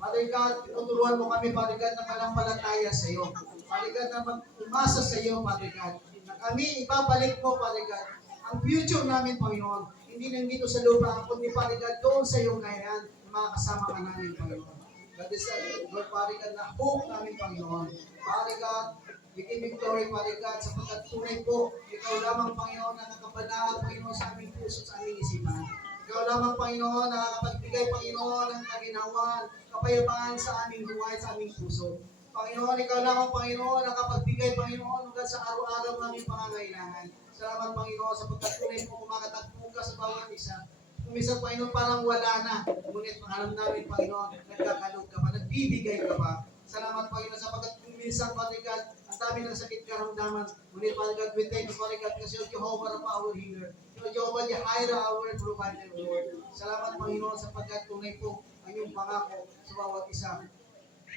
Father God, tinuturuan mo kami, Father God, na manampalataya sa iyo. Father God, na umasa sa iyo, Father God. Na kami ibabalik mo, Father God, ang future namin, Panginoon. Hindi lang dito sa lupa, kundi, Father God, doon sa iyong ngayon, na mga kasama ka namin, Panginoon. God is Lord, Father God, na hope namin, Panginoon. Father God, we give you glory, Father God, sapagkat tunay po, ikaw lamang, Panginoon, na nakapanahan, Panginoon, sa aming puso, sa aming isipan. Ikaw lamang, Panginoon, na nakakapagbigay, Panginoon, ng kaginawan, kapayapaan sa aming buhay, sa aming puso. Panginoon, ikaw lamang, Panginoon, nakapagbigay, Panginoon, hanggang sa araw-araw naming pangangailangan. Salamat, Panginoon, sapagkat tunay po kumakatagpo ka sa bawat isa. Kung minsan, Panginoon, parang wala na. Ngunit alam namin, Panginoon, nagkakalog ka pa, nagbibigay ka pa. Salamat, Panginoon, sapagkat kung minsan, Father God, ang dami ng sakit karamdaman. Ngunit, Father God, we thank you, Father God, kasi you're Jehovah Rapha, our healer. You're Jehovah Jireh, our provider, Lord. Salamat, Panginoon, sapagkat tunay po ang iyong pangako sa bawat isa.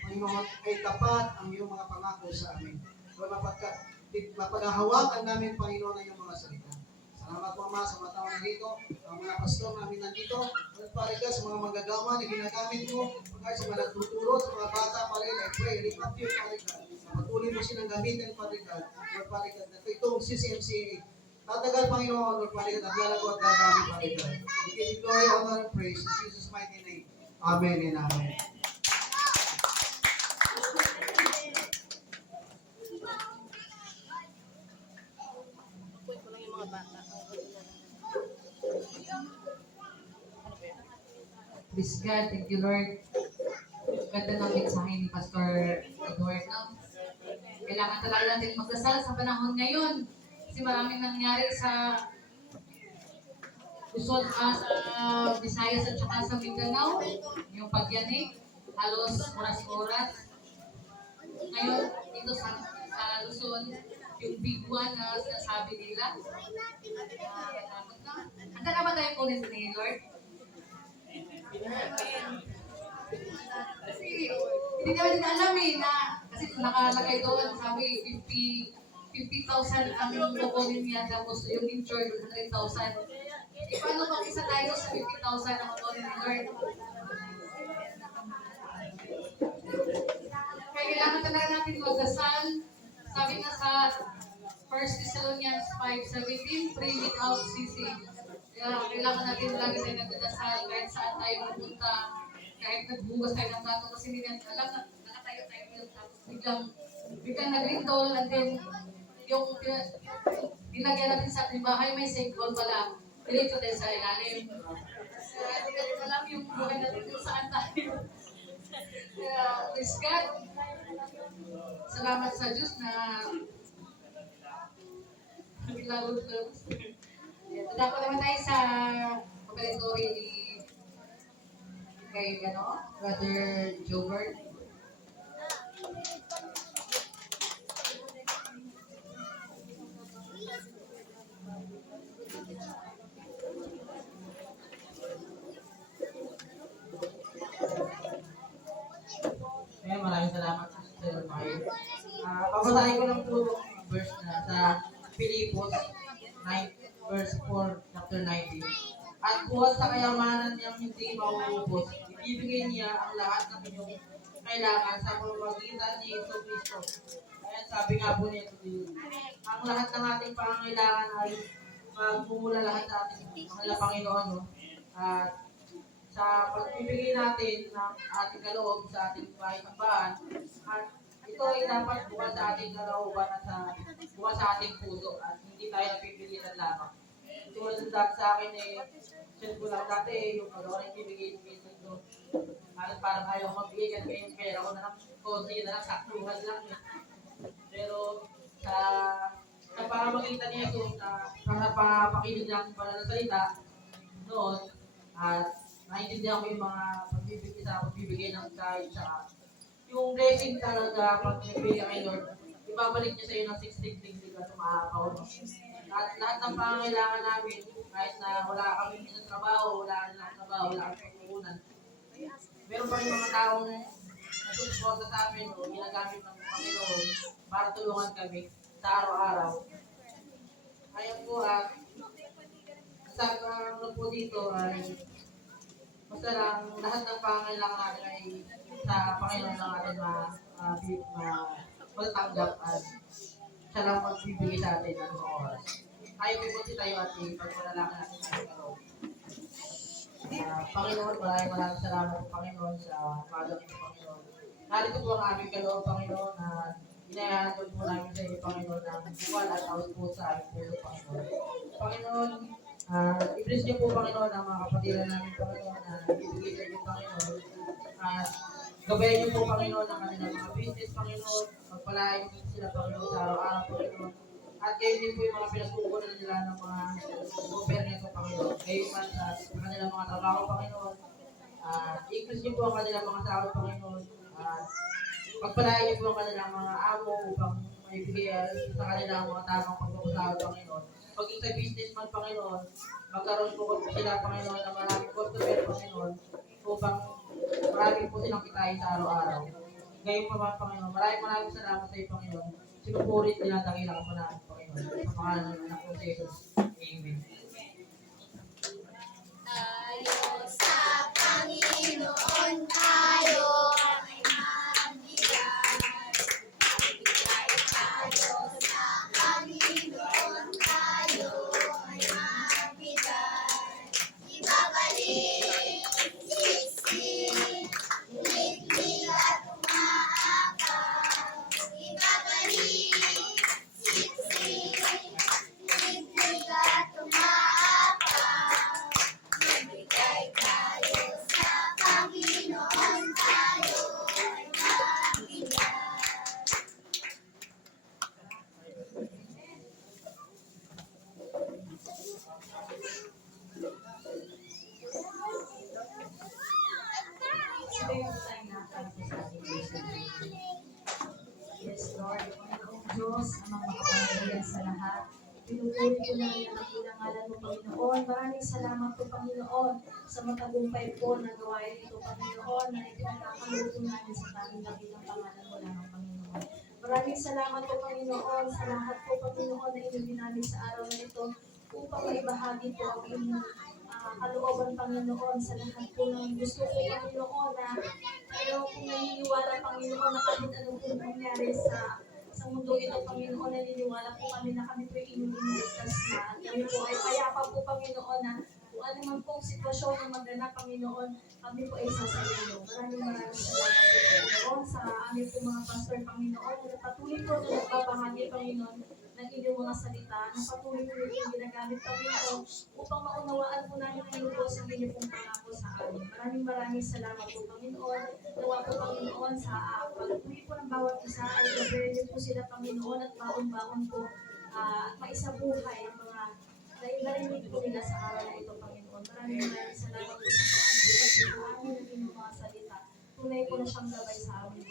Panginoon, ay tapat ang iyong mga pangako sa amin. Lord, mapaghahawakan namin, Panginoon, ang iyong mga salita. Salamat po, Ama, sa mga tao na dito, ang mga pastor namin nandito, at Panginoon, sa mga magagawa na ginagamit mo, pagkaya sa mga nagtuturo, sa mga bata, Panginoon, I pray, lipat you, Panginoon, na patuloy mo silang gamitin, Panginoon, Lord, Panginoon, na itong CCMCA, tatagal, Panginoon, Lord, Panginoon, naglalago at gagamit, Panginoon. We give you glory, honor, and praise, in Jesus' mighty name. Amen and amen. Praise God, thank you Lord. Ganda ng mensahe ni Pastor Edward. No? Kailangan talaga natin magdasal sa panahon ngayon. Kasi maraming nangyari sa Luzon, sa Visayas at saka sa Mindanao. Yung pagyanig, halos oras-oras. Ngayon, dito sa Luzon, yung big one na sinasabi nila. Handa na ba tayo kunin ni Lord? Kasi hindi naman din alam na kasi nakalagay doon, sabi 50,000 ang kukunin niya, tapos yung insured 100,000. Paano pag isa tayo sa 50,000 ang kukunin ni Lord? Kaya kailangan talaga natin natin magdasal. Sabi nga sa 1 Thessalonians 5:17, pray without ceasing. Kaya kailangan natin lagi tayo nagdadasal kahit saan tayo pupunta, kahit nagbugas tayo ng bato kasi hindi natin alam na nakatayo tayo ngayon tapos biglang nagrindol and then yung nilagyan natin sa ating bahay may sinkhole pala. Diretso tayo sa ilalim. Kaya hindi natin alam yung buhay natin kung saan tayo. Kaya, praise God. Salamat sa Diyos na lalo. Dapat naman tayo sa pagkalintori ni kay Brother Jobert. Kaya maraming salamat sa Sir Mario. Babasahin ko lang po yung verse na sa Pilipos 9, verse 4, chapter 19. At buhat sa kayamanan niyang hindi mauubos, ibibigay niya ang lahat ng inyong kailangan sa pamamagitan ni Yesu Cristo. Kaya sabi nga po niya, ang lahat ng ating pangangailangan ay magmumula lahat sa ating mga Panginoon. No? At sa pagbibigay natin ng ating kaloob sa ating bahay tambahan, at ito ay dapat bukas sa ating kalooban at bukas sa ating puso at hindi tayo napipilitan lamang. Tulad ng dati sa akin send ko lang dati yung pagawa ng bibigay ito. Halos parang ayaw magbigay kasi yung pera ko na lang, konti na lang, saktuhan lang. Pero sa pamamagitan niya ito, sa napapakinig ng pananasalita noon, at naiintindihan ko yung mga pagbibigay ng kahit sa yung blessing talaga pag nagbigay kay Lord, ibabalik niya sa iyo ng 16 degree at maapaw. At lahat ng pangangailangan namin, kahit na wala kami ng trabaho, wala kami pagkukunan. Meron pa rin mga taong nasusuporta sa amin o ginagamit ng Panginoon para tulungan kami sa araw-araw. Kaya po, sabi ko po dito ay basta lang lahat ng pangangailangan natin ay sa Panginoon lang natin matatanggap at siya lang magbibigay sa atin ng mga oras. Tayo pipunti tayo at ipagpalalaki natin sa Panginoon. Panginoon, maraming salamat Panginoon sa pagdating ng Panginoon. Narito po ang aming kaloob, Panginoon, na inayahan po namin sa iyo, Panginoon, ng buwan at taos po sa aming puso, Panginoon. Panginoon, i-bless niyo po, Panginoon, ang mga kapatiran namin, Panginoon, na ibigay sa iyo, Panginoon. At gabayan niyo po, Panginoon, ang kanilang mga business, Panginoon. Magpalain niyo sila, Panginoon, sa araw-araw, Panginoon. At kayo din po yung mga pinasukunan nila ng mga gobyerno, Panginoon. Kayo man sa kanilang mga trabaho, Panginoon. I-increase niyo po ang kanilang mga sahod, Panginoon. Pagpalain niyo po ang kanilang mga amo upang maibigay sa kanilang mga tamang pagpapasahod, Panginoon. Paging sa business man, Panginoon, magkaroon po sila, Panginoon, ng maraming customer, Panginoon, upang maraming po silang kitain sa araw-araw. Ngayon pa ba, Panginoon, maraming salamat sa iyo, Panginoon. Sinupurit nila ang dakilang po namin, Panginoon. Sa pangalan ng anak ko, Jesus. Amen. Tayo sa Panginoon tayo ay magbigay. Magbigay tayo sa Panginoon tayo ay magbigay. Ibabalik, sisig, ngiti at umaakaw. Ibabalik, sisig, ngiti at umaakaw. Magbigay tayo sa Panginoon tayo ay magbigay. Ito yung design natin sa ating Lord. Yes, Lord, Panginoong Diyos, amang makapangyarihan sa lahat. Pinupuri ko na rin ang ilangalan mo, Panginoon. Maraming salamat po, Panginoon, sa matagumpay po na gawain ito, Panginoon, na ipinagkakaluto namin sa tanging dakilang pangalan mo lang, Panginoon. Maraming salamat po, Panginoon, sa lahat po, Panginoon, na inuwi namin sa araw na ito upang maibahagi po ang inyong kalooban, Panginoon, sa lahat po ng gusto ko, Panginoon, na kayo kung naniniwala, Panginoon, na kahit anong mangyari sa mundo ito, Panginoon, naniniwala po kami na kami po inyong iniligtas na. At kami po ay payapa po, Panginoon, na kung ano man pong sitwasyon na maganap, Panginoon, kami po ay sasayin. Maraming salamat po, Panginoon, sa aming po mga pastor, Panginoon, na patuloy po na nagbabahagi, Panginoon, ng inyong mga salita, na patuloy po yung ginagamit, Panginoon, upang maunawaan po namin ang lubos ang inyong pong pangako sa amin. Maraming salamat po, Panginoon. Nawa po, Panginoon, sa pagpuli po ng bawat isa, ay gabayan niyo po sila, Panginoon, at baon-baon po, at maisabuhay ang mga narinig po nila sa araw na ito, Panginoon. Maraming salamat po sa pagpuli po namin ng inyong mga salita. Tunay po na siyang gabay sa amin.